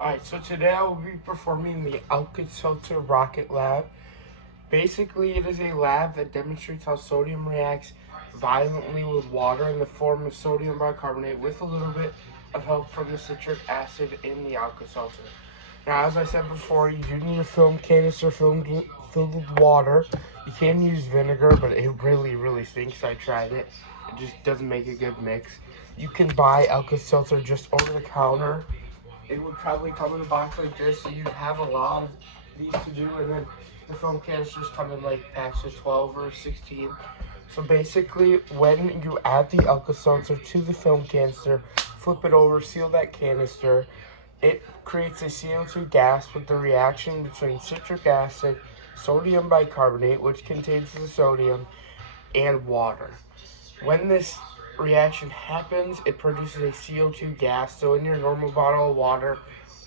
Alright, so today I will be performing the Alka Seltzer Rocket Lab. Basically, it is a lab that demonstrates how sodium reacts violently with water in the form of sodium bicarbonate with a little bit of help from the citric acid in the Alka Seltzer. Now, as I said before, you do need a film canister filled with water. You can use vinegar, but it really stinks. I tried it. It just doesn't make a good mix. You can buy Alka Seltzer just over the counter. It would probably come in a box like this, so you'd have a lot of these to do, and then the film canisters come in like packs of 12 or 16. So basically, when you add the Alka Seltzer to the film canister, flip it over, seal that canister, it creates a CO2 gas with the reaction between citric acid, sodium bicarbonate, which contains the sodium, and water. When this reaction happens, it produces a CO2 gas. So in your normal bottle of water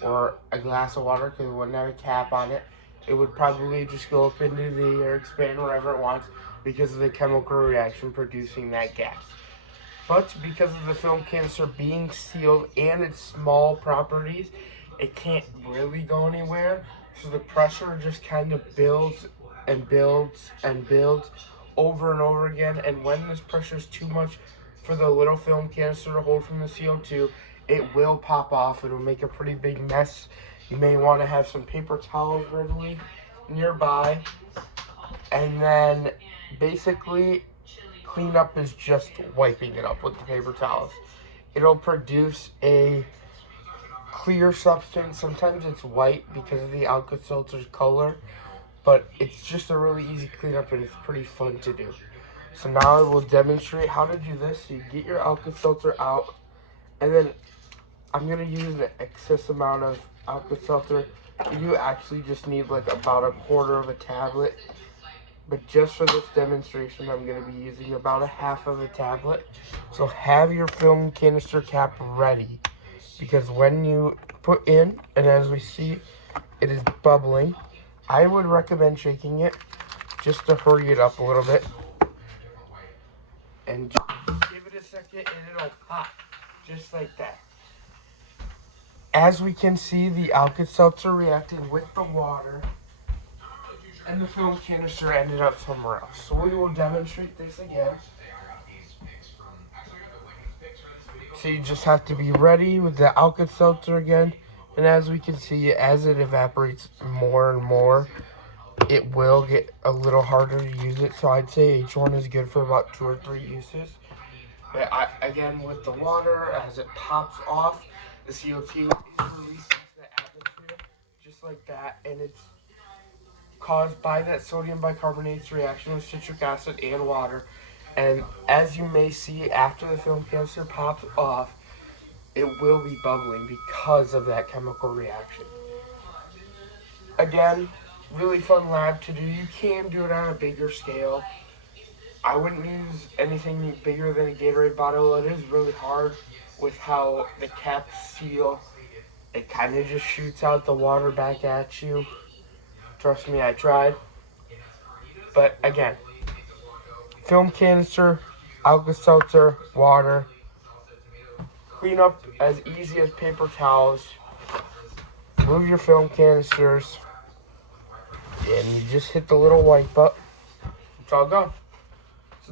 or a glass of water, because it wouldn't have a cap on it, it would probably just go up into the air, expand wherever it wants because of the chemical reaction producing that gas. But because of the film canister being sealed and its small properties, it can't really go anywhere. So the pressure just kind of builds and builds and builds over and over again. And when this pressure is too much for the little film canister to hold from the CO2, it will pop off. It'll make a pretty big mess. You may want to have some paper towels readily nearby. And then basically, cleanup is just wiping it up with the paper towels. It'll produce a clear substance. Sometimes it's white because of the Alka Seltzer's color, but it's just a really easy cleanup and it's pretty fun to do. So now I will demonstrate how to do this. So you get your Alka Seltzer out, and then I'm going to use an excess amount of Alka Seltzer. You actually just need like about a quarter of a tablet. But just for this demonstration, I'm going to be using about a half of a tablet. So have your film canister cap ready, because when you put in, and as we see, it is bubbling, I would recommend shaking it just to hurry it up a little bit. And just give it a second and it'll pop, just like that. As we can see, the Alka Seltzer reacted with the water, and the film canister ended up somewhere else. So we will demonstrate this again. So you just have to be ready with the Alka Seltzer again. And as we can see, as it evaporates more and more, it will get a little harder to use it. So I'd say each one is good for about 2 or 3 uses. But again, with the water, as it pops off, the CO2 is released into the atmosphere, just like that. And it's caused by that sodium bicarbonate's reaction with citric acid and water. And as you may see, after the film canister pops off, it will be bubbling because of that chemical reaction. Again, really fun lab to do. You can do it on a bigger scale. I wouldn't use anything bigger than a Gatorade bottle. It is really hard with how the caps seal. It kind of just shoots out the water back at you. Trust me, I tried. But again, film canister, Alka Seltzer, water. Clean up as easy as paper towels. Move your film canisters. And you just hit the little wipe up. It's all gone.